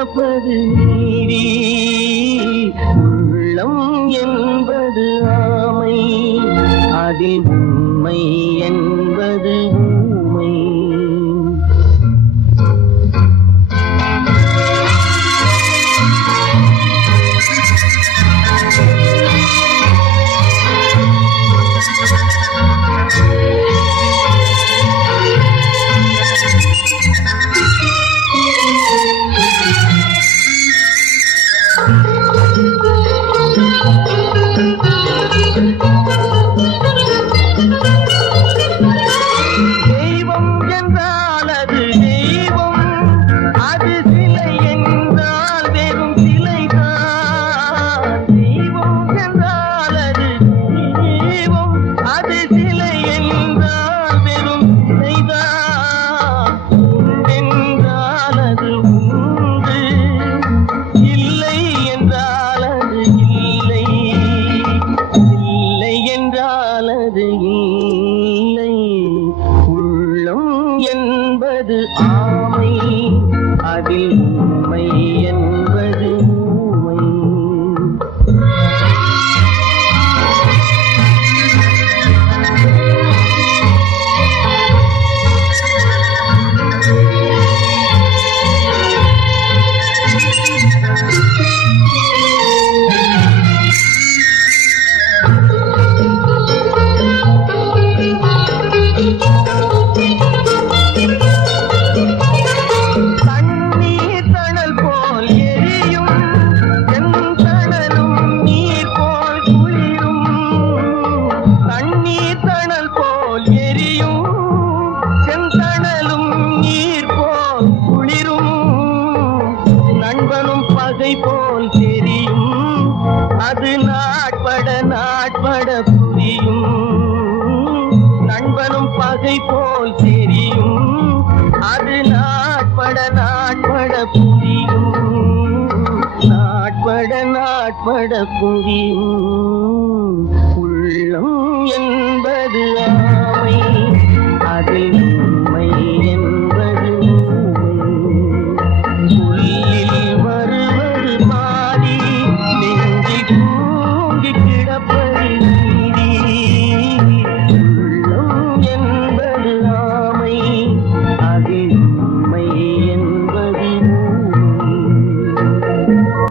பிறப்பது நீரி உள்ளம் என்பது ஆமை அதில் உண்மை என்பது ஊமை. தெய்வம் என்றால் அது தெய்வம், அது சிலை என்றால் வெறும் சிலைதான். தெய்வம் என்றால் அது தெய்வம், அது சிலை என்றால் வெறும் சிலைதான். உண்டென்றால் அது உண்டு, இல்லை என்றால் அது இல்லை, இல்லை என்றால் அது இல்லை. உள்ளம் என்பது ஆமை அதில் உண்மை என்பது ஊமை. தண்ணீர் தணல் போல் எரியும், செந்தணலும் நீர் போல் குளிரும். தண்ணீர் தணல் போல் எரியும், செந்தணலும் நீர் போல் குளிரும். நண்பனும் பகை போல் தெரியும், அது நாட்பட நாட்பட புரியும். நண்பனும் பகை போல் தெரியும், அது நாட்பட நாட்பட புரியும். நாட்பட நாட்பட புரியும். உள்ளம் என்பது